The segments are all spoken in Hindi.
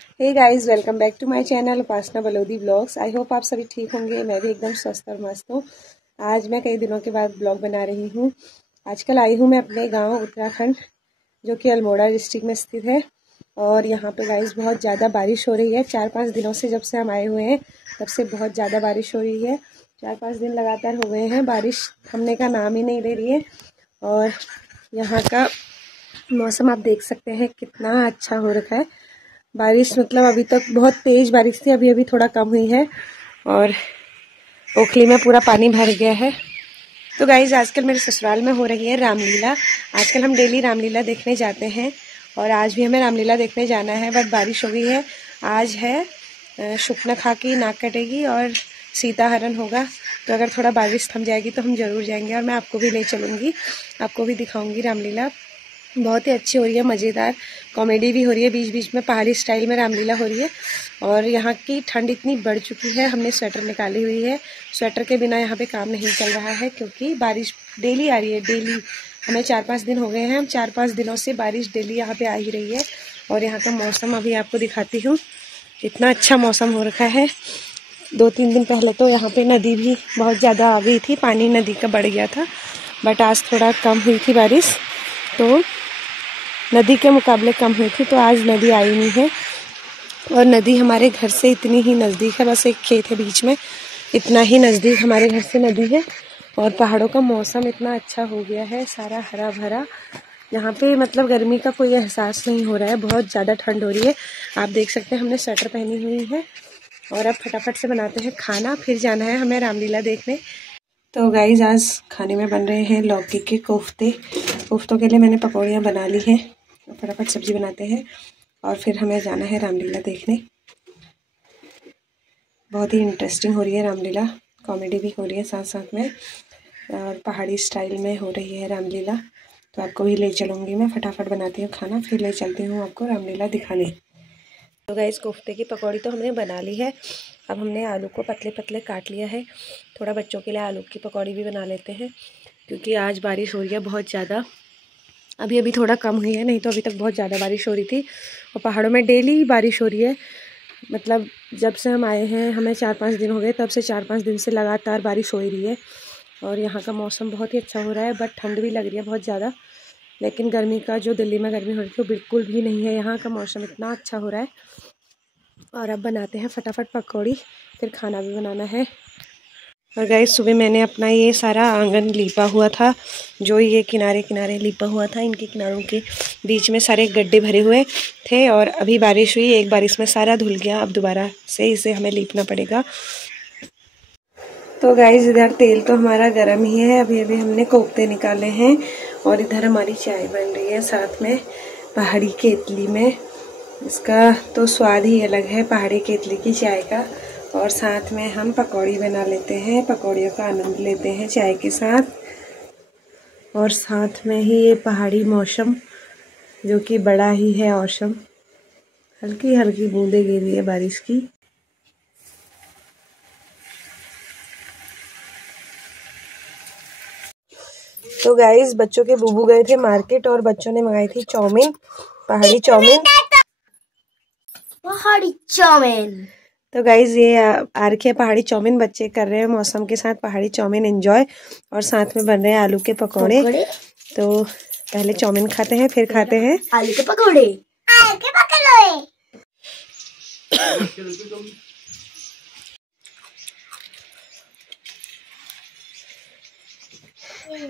Hey guys, welcome back to my channel Upasana Balodi blogs. I hope आप सभी ठीक होंगे। मैं भी एकदम स्वस्थ और मस्त हूँ। आज मैं कई दिनों के बाद ब्लॉग बना रही हूँ। आजकल आई हूँ मैं अपने गांव उत्तराखंड, जो कि अल्मोड़ा डिस्ट्रिक्ट में स्थित है। और यहाँ पे गाइस बहुत ज़्यादा बारिश हो रही है। 4-5 दिनों से, जब से हम आए हुए हैं तब से बहुत ज़्यादा बारिश हो रही है। 4-5 दिन लगातार हो गए हैं, बारिश थमने का नाम ही नहीं ले रही है। और यहाँ का मौसम आप देख सकते हैं कितना अच्छा हो रखा है। बारिश मतलब अभी तक बहुत तेज़ बारिश थी, अभी अभी थोड़ा कम हुई है और ओखली में पूरा पानी भर गया है। तो गाइज, आजकल मेरे ससुराल में हो रही है रामलीला। आजकल हम डेली रामलीला देखने जाते हैं और आज भी हमें रामलीला देखने जाना है, बट बारिश हो गई है। आज है शुकनखा की नाक कटेगी और सीता हरण होगा। तो अगर थोड़ा बारिश थम जाएगी तो हम ज़रूर जाएंगे और मैं आपको भी ले चलूँगी, आपको भी दिखाऊँगी रामलीला। बहुत ही अच्छी हो रही है, मज़ेदार कॉमेडी भी हो रही है, बीच बीच में पहाड़ी स्टाइल में रामलीला हो रही है। और यहाँ की ठंड इतनी बढ़ चुकी है, हमने स्वेटर निकाली हुई है। स्वेटर के बिना यहाँ पे काम नहीं चल रहा है, क्योंकि बारिश डेली आ रही है। डेली हमें 4-5 दिन हो गए हैं, हम 4-5 दिनों से बारिश डेली यहाँ पे आ ही रही है। और यहाँ का मौसम अभी आपको दिखाती हूँ, इतना अच्छा मौसम हो रखा है। 2-3 दिन पहले तो यहाँ पे नदी भी बहुत ज़्यादा आ गई थी, पानी नदी का बढ़ गया था, बट आज थोड़ा कम हुई थी बारिश, तो नदी के मुकाबले कम हुई थी। तो आज नदी आई नहीं है और नदी हमारे घर से इतनी ही नज़दीक है, बस एक खेत है बीच में, इतना ही नज़दीक हमारे घर से नदी है। और पहाड़ों का मौसम इतना अच्छा हो गया है, सारा हरा भरा। यहाँ पे मतलब गर्मी का कोई एहसास नहीं हो रहा है, बहुत ज़्यादा ठंड हो रही है। आप देख सकते हैं हमने स्वेटर पहनी हुई है। और अब फटाफट से बनाते हैं खाना, फिर जाना है हमें रामलीला देखने। तो गाइज, आज खाने में बन रहे हैं लौकी के कोफ्ते। कोफ्तों के लिए मैंने पकौड़ियाँ बना ली हैं, फटाफट सब्जी बनाते हैं और फिर हमें जाना है रामलीला देखने। बहुत ही इंटरेस्टिंग हो रही है रामलीला, कॉमेडी भी हो रही है साथ साथ में, और पहाड़ी स्टाइल में हो रही है रामलीला। तो आपको भी ले चलूँगी मैं। फटाफट बनाती हूँ खाना, फिर ले चलती हूँ आपको रामलीला दिखाने। तो गाइस, कोफ्ते की पकौड़ी तो हमने बना ली है। अब हमने आलू को पतले पतले काट लिया है। थोड़ा बच्चों के लिए आलू की पकौड़ी भी बना लेते हैं, क्योंकि आज बारिश हो रही है बहुत ज़्यादा। अभी अभी थोड़ा कम हुई है, नहीं तो अभी तक बहुत ज़्यादा बारिश हो रही थी। और पहाड़ों में डेली बारिश हो रही है, मतलब जब से हम आए हैं, हमें 4-5 दिन हो गए, तब से 4-5 दिन से लगातार बारिश हो ही रही है। और यहाँ का मौसम बहुत ही अच्छा हो रहा है, बट ठंड भी लग रही है बहुत ज़्यादा। लेकिन गर्मी का जो दिल्ली में गर्मी हो रही थी वो बिल्कुल भी नहीं है। यहाँ का मौसम इतना अच्छा हो रहा है। और अब बनाते हैं फटाफट पकौड़ी, फिर खाना भी बनाना है। और गाइस, सुबह मैंने अपना ये सारा आंगन लीपा हुआ था, जो ये किनारे किनारे लीपा हुआ था, इनके किनारों के बीच में सारे गड्ढे भरे हुए थे। और अभी बारिश हुई, एक बारिश में सारा धुल गया। अब दोबारा से इसे हमें लीपना पड़ेगा। तो गाइस, इधर तेल तो हमारा गर्म ही है, अभी अभी हमने कोफ्ते निकाले हैं। और इधर हमारी चाय बन रही है, साथ में पहाड़ी केतली में। इसका तो स्वाद ही अलग है, पहाड़ी केतली की चाय का। और साथ में हम पकौड़ी बना लेते हैं, पकौड़ियों का आनंद लेते हैं चाय के साथ। और साथ में ही ये पहाड़ी मौसम, जो कि बड़ा ही है औसम। हल्की हल्की बूंदें गिर रही है बारिश की। तो गाइस, बच्चों के बुबू गए थे मार्केट और बच्चों ने मंगाई थी चाउमीन, पहाड़ी चाउमीन। पहाड़ी चाउमीन। तो गाइज, ये आ रखी है पहाड़ी चाउमीन। बच्चे कर रहे हैं मौसम के साथ पहाड़ी चाउमीन एंजॉय, और साथ में बन रहे हैं आलू के पकौड़े। तो पहले चाउमीन खाते हैं, फिर खाते हैं आलू के पकौड़े। आलू के पकौड़े।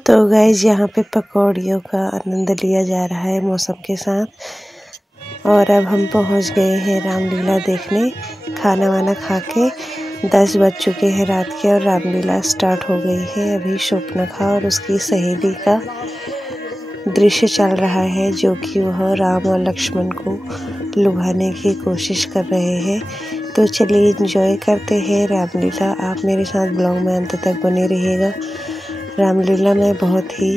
तो गाइज, यहाँ पे पकौड़ियों का आनंद लिया जा रहा है मौसम के साथ। और अब हम पहुँच गए हैं रामलीला देखने। खाना वाना खा के 10 बज चुके हैं रात के, और रामलीला स्टार्ट हो गई है। अभी शुकनखा और उसकी सहेली का दृश्य चल रहा है, जो कि वह राम और लक्ष्मण को लुभाने की कोशिश कर रहे हैं। तो चलिए एंजॉय करते हैं रामलीला। आप मेरे साथ ब्लॉग में अंत तक बने रहिएगा। रामलीला में बहुत ही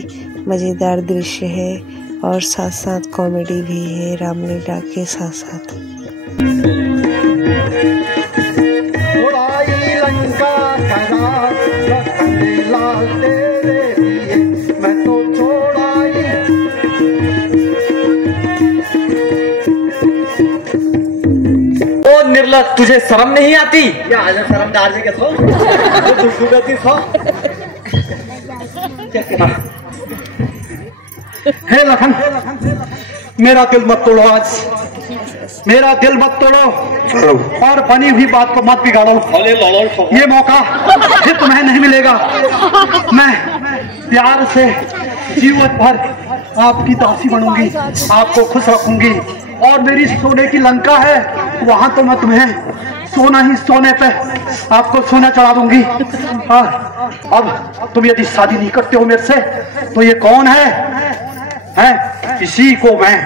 मज़ेदार दृश्य है और साथ साथ कॉमेडी भी है रामलीला के साथ साथ। निर्लज, तुझे शर्म नहीं आती? या आज शर्मदार जी के सो तू सुगति सो। हे लखन, मेरा दिल मत तोड़ो आज, मेरा दिल मत तोड़ो और बनी हुई बात को मत बिगाड़ो। ये मौका फिर तुम्हें नहीं मिलेगा। मैं प्यार से जीवन भर आपकी दासी बनूंगी, आपको खुश रखूंगी और मेरी सोने की लंका है, वहां तो मैं तुम्हें सोना ही सोने पे आपको सोना चढ़ा दूंगी। अब तुम यदि शादी नहीं करते हो मेरे से तो ये कौन है? इसी को मैं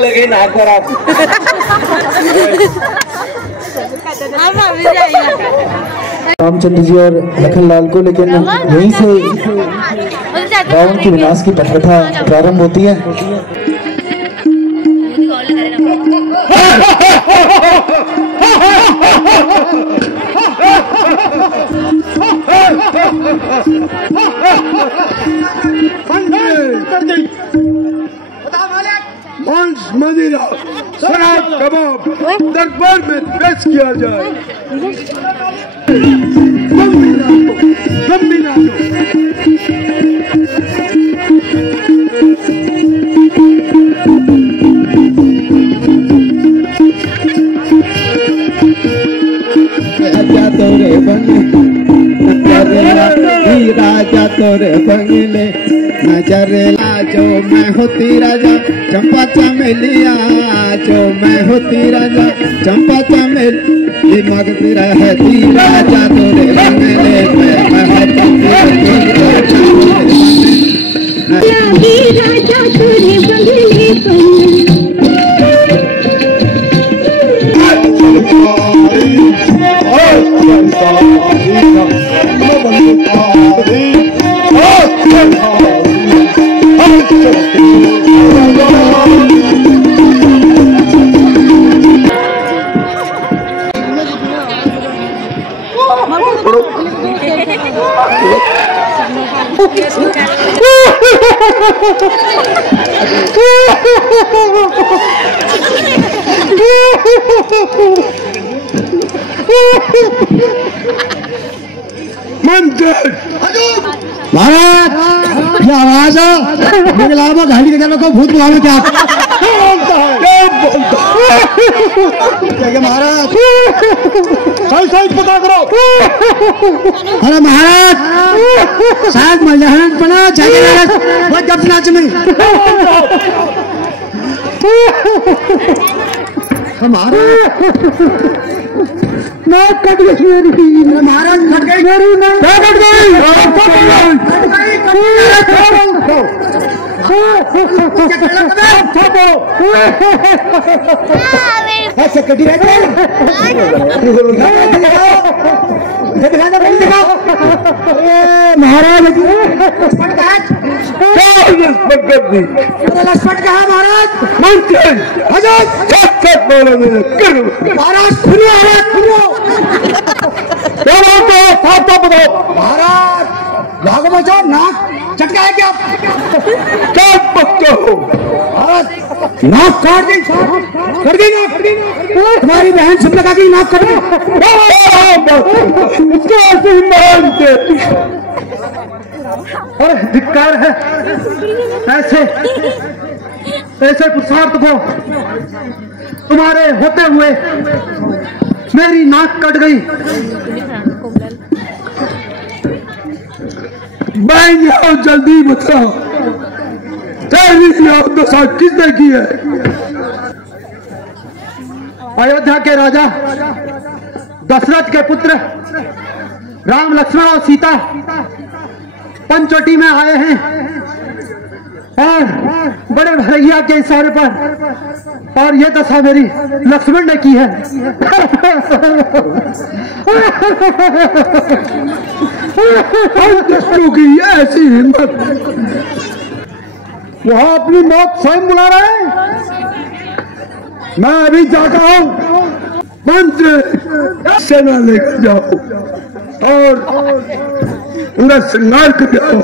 लगे नाक पर आप रामचंद्र जी और लखनलाल को, लेकिन यहीं से रावण की विनाश की पथकथा प्रारंभ होती है। मांस, मदिरा, शराब, कबाब दरबार में पेश किया जाए। राजा तोरे बंगले नजर जो मैं होती राजा चंपा चमेलिया, जो मैं होती राजा चंपा चमेली मगती रहती राजा तोरे बंगले में राजा तोरे बंगले महाराज ये आवाज है घाटी के को भूत बुलावे क्या? महाराज सही पता करो। अरे महाराज शायद मजाहन पड़ा चाहिए वो जब नाच में हमारा नाक कट गई मेरी, महाराज कट गई मेरी नाक कट गई। ऐसे कटी रहते महाराज लक्ष्मण कहा महाराज महाराज सुनो महाराज भागो बचो नाक चटका है क्या? नाक काट गई नाक तुम्हारी बहन सब लगा गई नाक काट अरे धिक्कार है ऐसे पुरुषार्थ को तुम्हारे होते हुए मेरी नाक कट गई। आओ जल्दी बताओ तेरी दशा किसने की है? अयोध्या के राजा दशरथ के पुत्र राम, लक्ष्मण और सीता पंचवटी में आए हैं और बड़े भैया के इशारे पर, और ये दशा मेरी लक्ष्मण ने की है। कृष्ण की ऐसी हिम्मत, वहां अपनी मौत स्वयं बुला रहे हैं। मैं अभी जाता हूं, मंत्र सेना लेकर जाओ और पूरा श्रृंगार कर जाओ।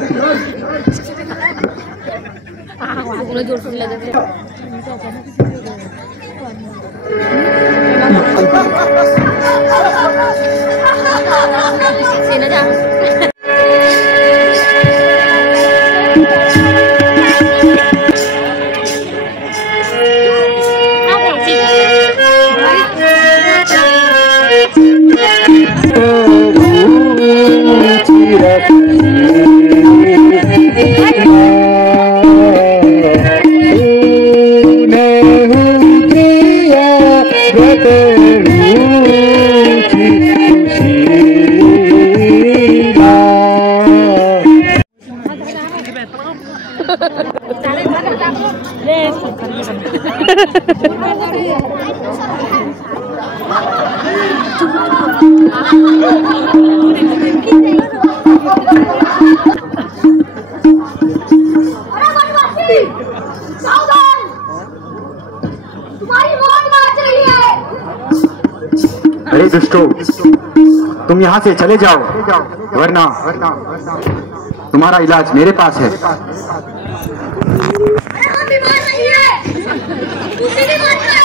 अरे दुष्टो, तुम यहाँ से चले जाओ, वरना तुम्हारा इलाज मेरे पास है। बीमार नहीं है, दूसरी बीमार है।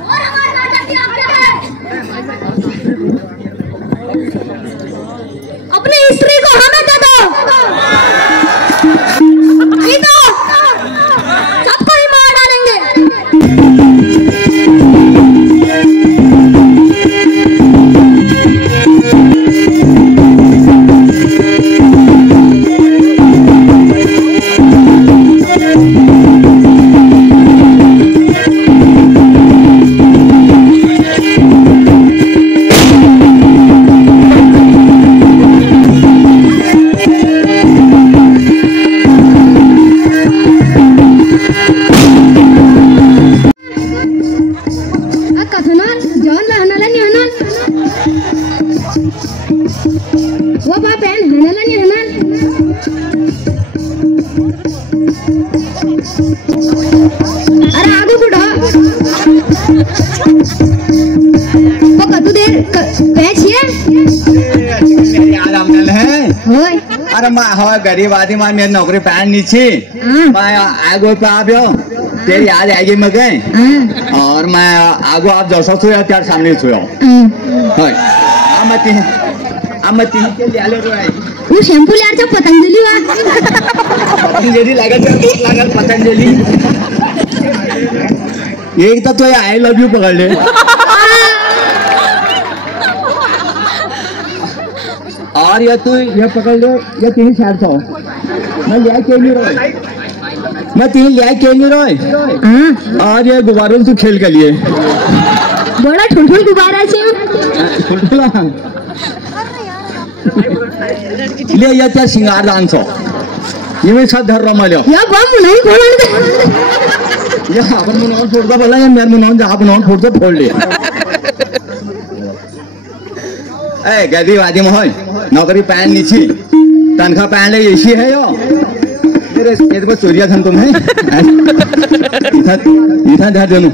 और हमारे राजा की आज्ञा है, अपनी स्त्री को हमें दे दो, नहीं तो सबको ही मार डालेंगे। अरे आगे बुढ़ा वो कतु देर बैच है यार हमने है होय अरे मैं हो गरीब आदमी मैं मेरी नौकरी पैन नीचे मैं आगो पे आयो तेरी याद आएगी मैं गए और मैं आगो आप जैसा सोया त्यार सामने सोया होय अमती के ले आलो रे वो शैम्पू ले आर पतंजलि वा पतंजलि लागल पतंजलि एक तो आई लव यू पकड़ ले और ये तू ये पकड़ ले ये 300 मैं लिया के नहीं रोए मैं 3 लिया के नहीं रोए और ये गुब्बारों से खेल के लिए बड़ा ठुलठुल गुब्बारा छे ठुलठुला ले ये क्या श्रृंगार दान सो ये मैं सब धर रहा मालियो या बम नहीं खोल दे ये अपन मुनौन फोड़ता बोला या मेरे मुनौन जहाँ मुनौन फोड़ता फोड़ लिया ए गदी वादी मोहन नौकरी पैन नीचे तनखा पैन ले ऐसी है यो मेरे ये तो चोरिया थन तुम है इधर ध्यान देनो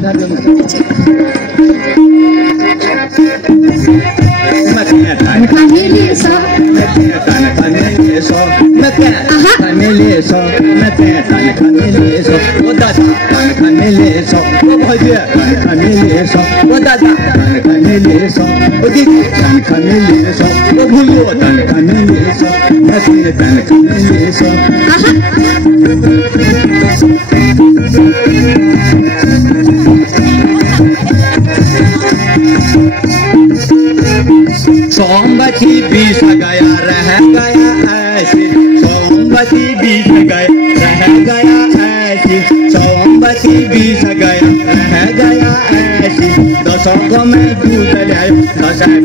सोमवती बीस गया रह गया ऐसे सोमवती बीस गया रह गया ऐसे सोमवती बीस गया रह गया ऐसे दसों को मैं दूध ले दस ले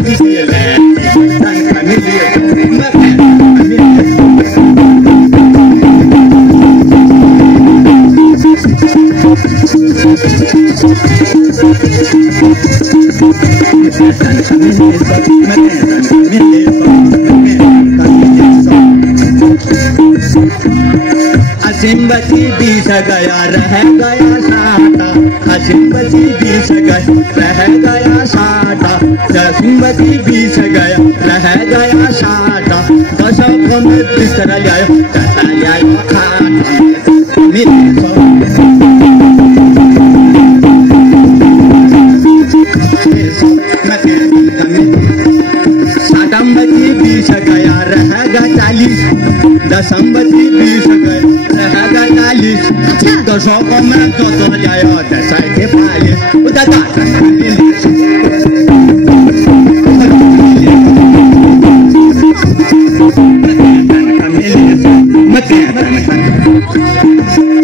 असिम्बती बीस गया रह गया साटा असिम्बती बीस गया रह गया साटा असिम्बती बीस गया रह गया साटा दसों को मैं बिस्तर लाया दसा लाया खाटा साठंबती बीस गया रह गया 40 दसंबती बीस गया रह गया 40 दसों को मैं तो लाया दस के 40 दादा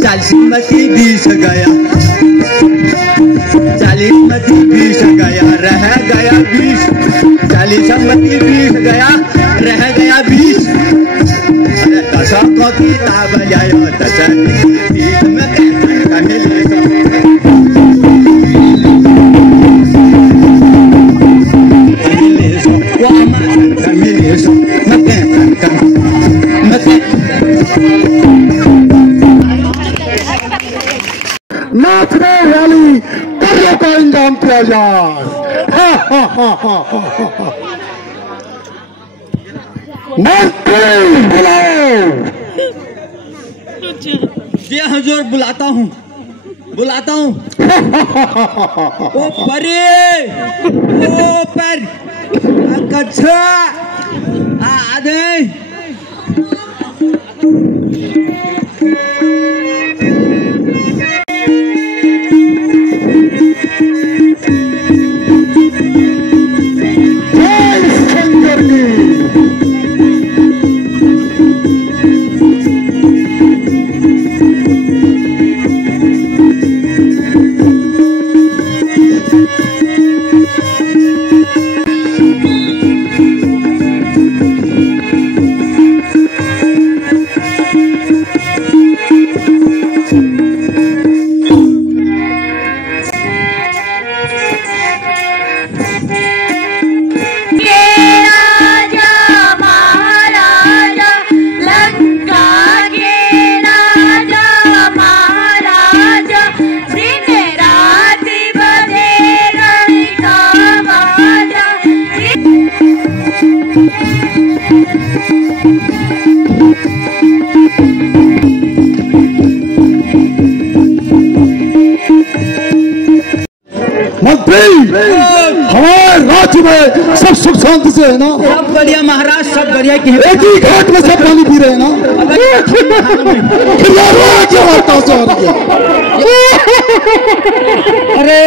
चालीसमती बीस गया 40मती बीस गया रह गया 20 40मती बीस गया रह गया 20 दसों को किताब लाया दस 20 में नाचने वाली कार्यों का इंजाम किया जाए। मंत्री बुलाओ। जी हुजूर बुलाता हूँ ओ परे ओ पर अच्छा आधे हमारे राज्य में सब सुख शांति से है ना? सब बढ़िया महाराज, सब बढ़िया। एक ही घाट में सब पानी पी रहे हैं ना? क्या वार्ता से हो रही है? अरे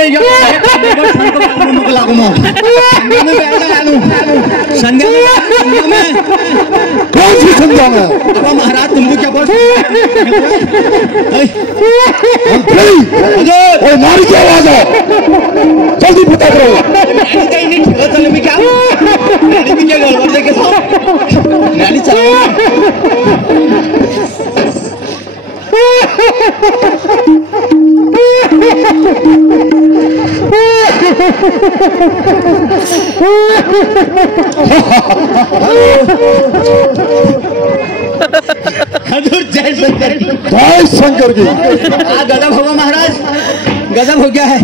कौन सी संज्ञा में? महाराज तुमको क्या बोल मारी की आवाज है, जल्दी पता करो। क्या गड़बड़ देखे गाड़ी जय शंकर जी। गजब होगा महाराज, गजब हो गया है।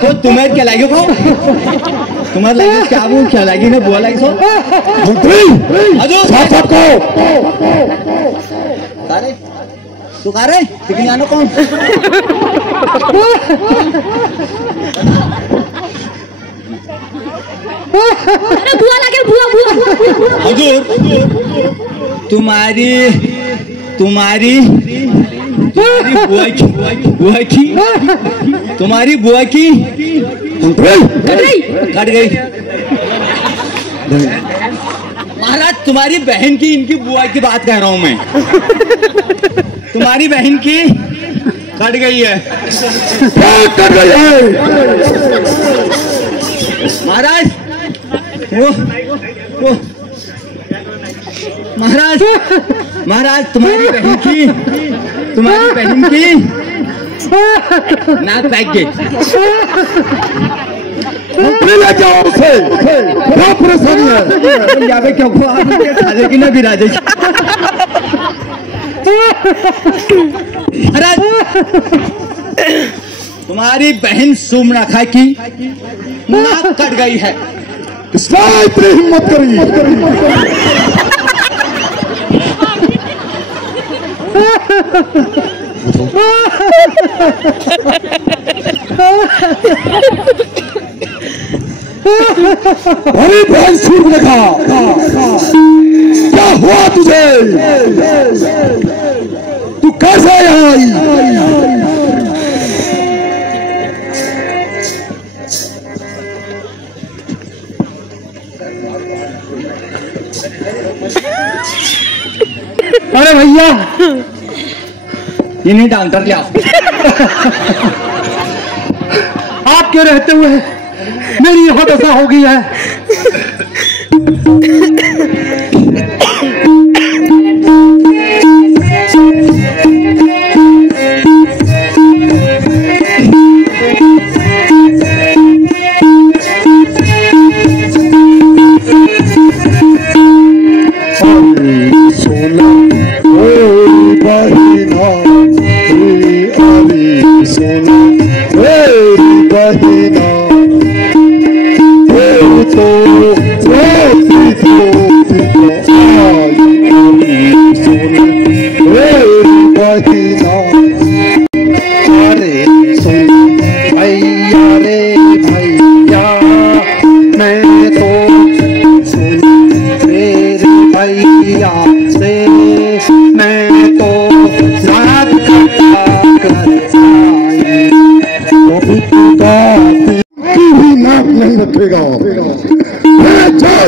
तो तुम्हें क्या लगे को तुम्हारे लगे क्या लगी ना बुआ लगी सो साहब को तू खा रहे लेकिन आनो कौन बुआ लगे बुआ हजूर तुम्हारी बुआ की कट गई महाराज। तुम्हारी बहन की इनकी बुआ की बात कह रहा हूं मैं। तुम्हारी बहन की कट गई है। कट गई है महाराज। वो महाराज, महाराज तुम्हारी बहन की नाक पैक गई। ले जाओ उसे, क्या परेशानी है? यहाँ पे क्यों खा लेगी ना भी राजेश। महाराज तुम्हारी बहन सुमनखा की नाक कट गई है। इसलिए इतनी हिम्मत करी। अरे बहन सुमनखा, क्या हुआ तुझे? तू कैसे आई? अरे भैया इन्हीं डॉक्टर ले आओ। आपके रहते हुए मेरी यह दशा हो गई है।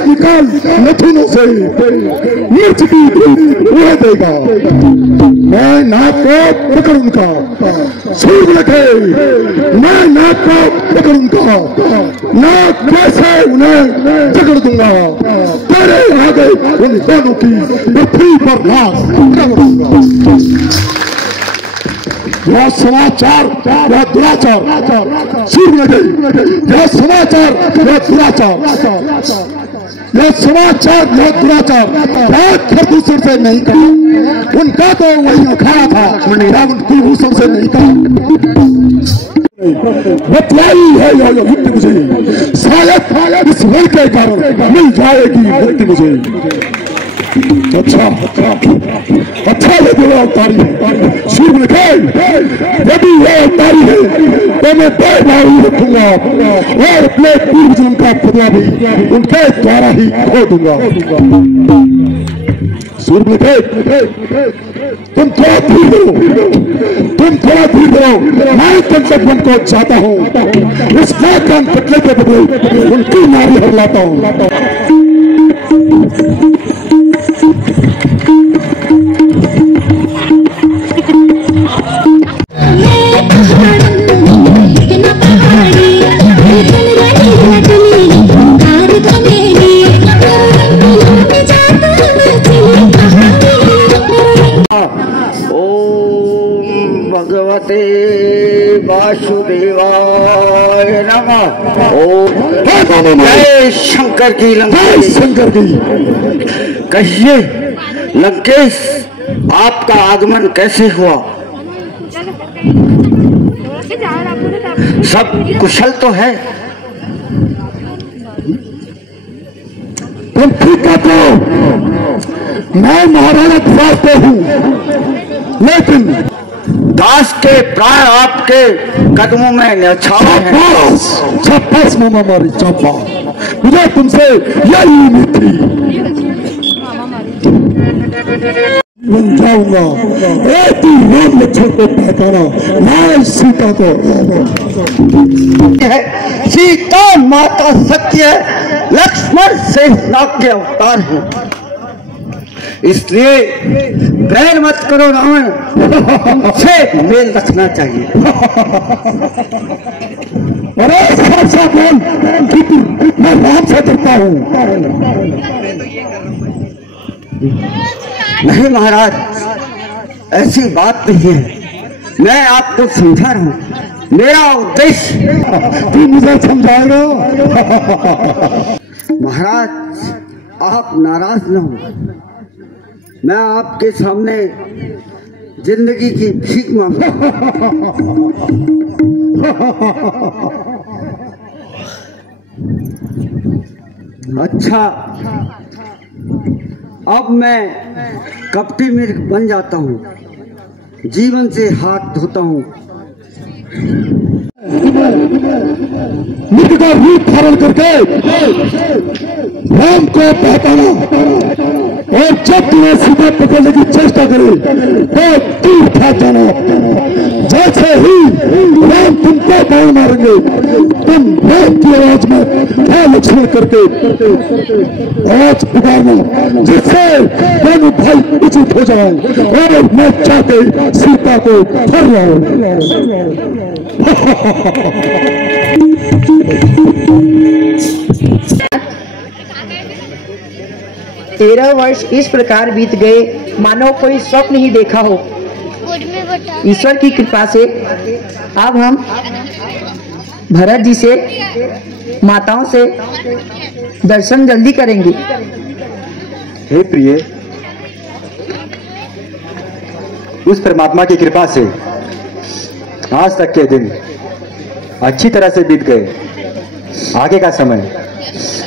निकाल नथुनों से मिर्च की उड़ा देगा। मैं नाक को पकड़ूंगा, सूर लगे मैं नाक को पकड़ूंगा, नाक कैसे उन्हें जकड़ दूंगा। तेरे आगे उन दोनों की पृथ्वी पर लाश रगड़ूंगा। यह समाचार यह दुराचार सूर लगे, यह समाचार यह दुराचार, यह समाचार यह दुराचार खरदूषण से नहीं कहा। उनका तो वही अखाड़ा था, रावण कुलभूषण से नहीं कहा। बतलाई है यह युक्ति मुझे, शायद इस वल के कारण मिल जाएगी मुक्ति मुझे। अच्छा अच्छा ये जो अवतारी है शिव लिखे, यदि ये अवतारी है तो मैं बेबारी रखूंगा और अपने पूर्वजों का बदला भी उनके द्वारा ही खो दूंगा। सूर्य लिखे तुम थोड़ा धीर करो, तुम थोड़ा धीर करो, मैं तुम को चाहता हूँ। इस कान पटले के बदले उनकी नारी हरलाता हूँ। भगवते वासुदेवाय नमः। ओम जय शंकर की लंकेश, शंकर की। कहिए लंकेश, आपका आगमन कैसे हुआ? सब कुशल तो है? तुम ठीक कहते हो, मैं महाराजा दास पे हूँ, लेकिन दास के प्राण आपके कदमों में न्यौछावर हैं। शाबाश मामा मारी शाबाश, मुझे तुमसे यही उम्मीद थी। बन जाऊंगा एक ही राम लक्ष्मण को पहचाना, मैं सीता को। सीता माता सत्य, लक्ष्मण शेषनाग के अवतार हैं। इसलिए बैर मत करो रावण, तुमसे मेल रखना चाहिए। अरे साफ बोल, मैं राम से डरता हूँ। नहीं महाराज, ऐसी बात नहीं है, मैं आपको समझा रहा हूँ। मेरा उद्देश्य तू मुझे समझाएगा? महाराज आप नाराज न हो, मैं आपके सामने जिंदगी की भीख मांगता हूं। अच्छा, अब मैं कपटी मिर्ग बन जाता हूँ, जीवन से हाथ धोता हूँ। मिर्ग का रूप धारण करके राम को पहचाना, और जब तुम्हें सीधा पकड़ने की चेष्टा करे तो दूर भाग जाना। जैसे ही राम तुमको बाण मारेंगे, तुम राम की आवाज में क्या लक्ष्मण करके आवाज पुकारना, जिससे दोनों भाई उचित हो जाए और मैं चाहते सीता को फर लाऊं। 13 वर्ष इस प्रकार बीत गए मानो कोई स्वप्न ही देखा हो। ईश्वर की कृपा से अब हम भरत जी से, माताओं से दर्शन जल्दी करेंगे। हे प्रिय, उस परमात्मा की कृपा से आज तक के दिन अच्छी तरह से बीत गए। आगे का समय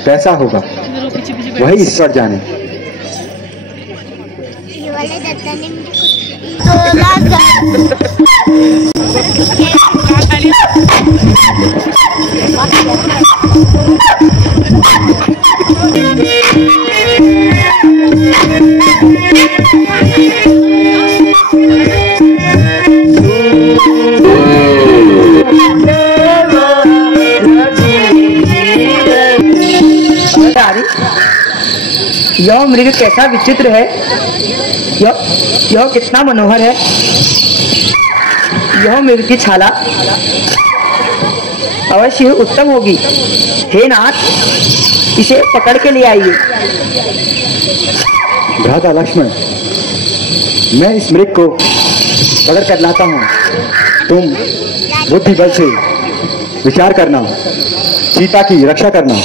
कैसा होगा वही ईश्वर जाने। यह मृग कैसा विचित्र है, यह कितना मनोहर है। यह मृग की छाला अवश्य उत्तम होगी। हे नाथ, इसे पकड़ के ले आइए। भ्राता लक्ष्मण, मैं इस मृग को पकड़ कर लाता हूँ। तुम बुद्धि बल से विचार करना, सीता की रक्षा करना।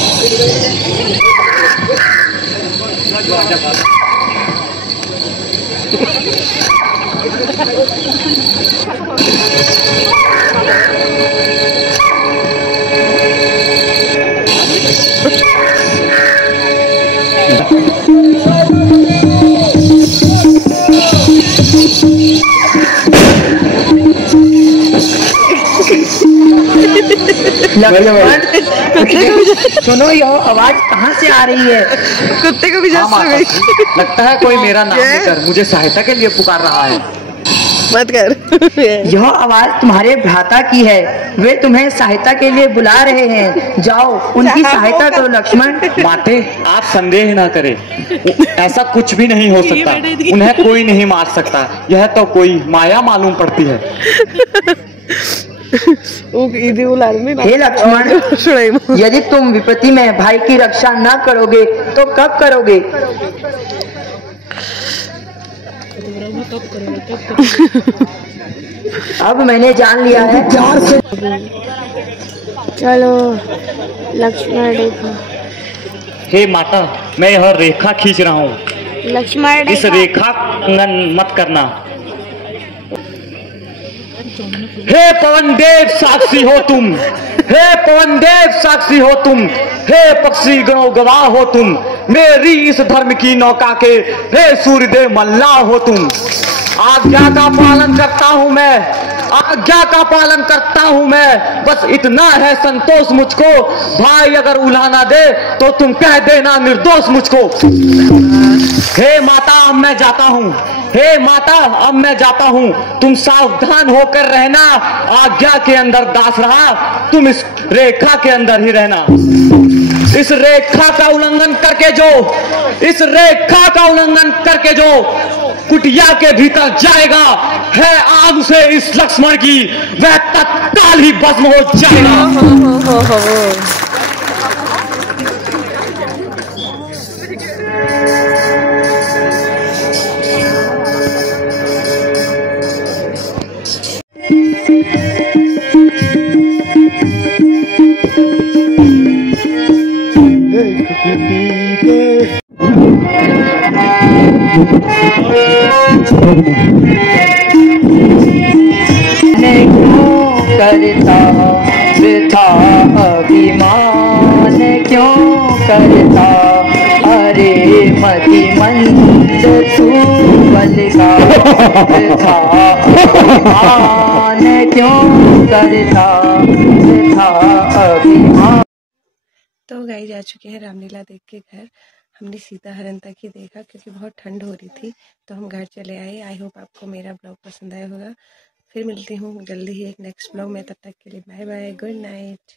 सुनो, यह आवाज कहाँ से आ रही है? कुत्ते को भी लगता है कोई मेरा नाम लेकर मुझे सहायता के लिए पुकार रहा है। मत कर। यह आवाज तुम्हारे भ्राता की है, वे तुम्हें सहायता के लिए बुला रहे हैं। जाओ, उनकी सहायता करो लक्ष्मण। माते, आप संदेह ना करें, ऐसा कुछ भी नहीं हो सकता। उन्हें कोई नहीं मार सकता। यह तो कोई माया मालूम पड़ती है। हे लक्ष्मण, यदि तुम विपत्ति में भाई की रक्षा न करोगे तो कब करोगे? अब मैंने जान लिया है। चलो लक्ष्मण रेखा। हे माता, मैं यह रेखा खींच रहा हूँ। लक्ष्मण इस रेखा उल्लंघन मत करना। हे पवन देव साक्षी हो तुम, हे पवन देव साक्षी हो तुम, हे पक्षी गणों गवाह हो तुम, मेरी इस धर्म की नौका के हे सूर्यदेव मल्लाह हो तुम। आज्ञा का पालन करता हूँ मैं, आज्ञा का पालन करता हूँ मैं। बस इतना है संतोष मुझको, भाई अगर उलाना दे तो तुम कह देना निर्दोष मुझको। हे माता, अब मैं जाता हूँ। हे माता, अब मैं जाता हूँ। तुम सावधान होकर रहना। आज्ञा के अंदर दास रहा, तुम इस रेखा के अंदर ही रहना। इस रेखा का उल्लंघन करके जो कुटिया के भीतर जाएगा, है आग से इस लक्ष्मण की, वह तत्काल ही भस्म हो जाएगा। करता वृथा अभिमान क्यों करता, अरे मति मंद तू बल का वृथा अभिमान क्यों करता, वृथा अभिमान। तो गाइस जा चुके हैं रामलीला देख के घर। हमने सीता हरण तक ही देखा क्योंकि बहुत ठंड हो रही थी, तो हम घर चले आए। आई होप आपको मेरा ब्लॉग पसंद आया होगा। फिर मिलती हूँ जल्दी ही एक नेक्स्ट ब्लॉग में, तब तक के लिए बाय बाय, गुड नाइट।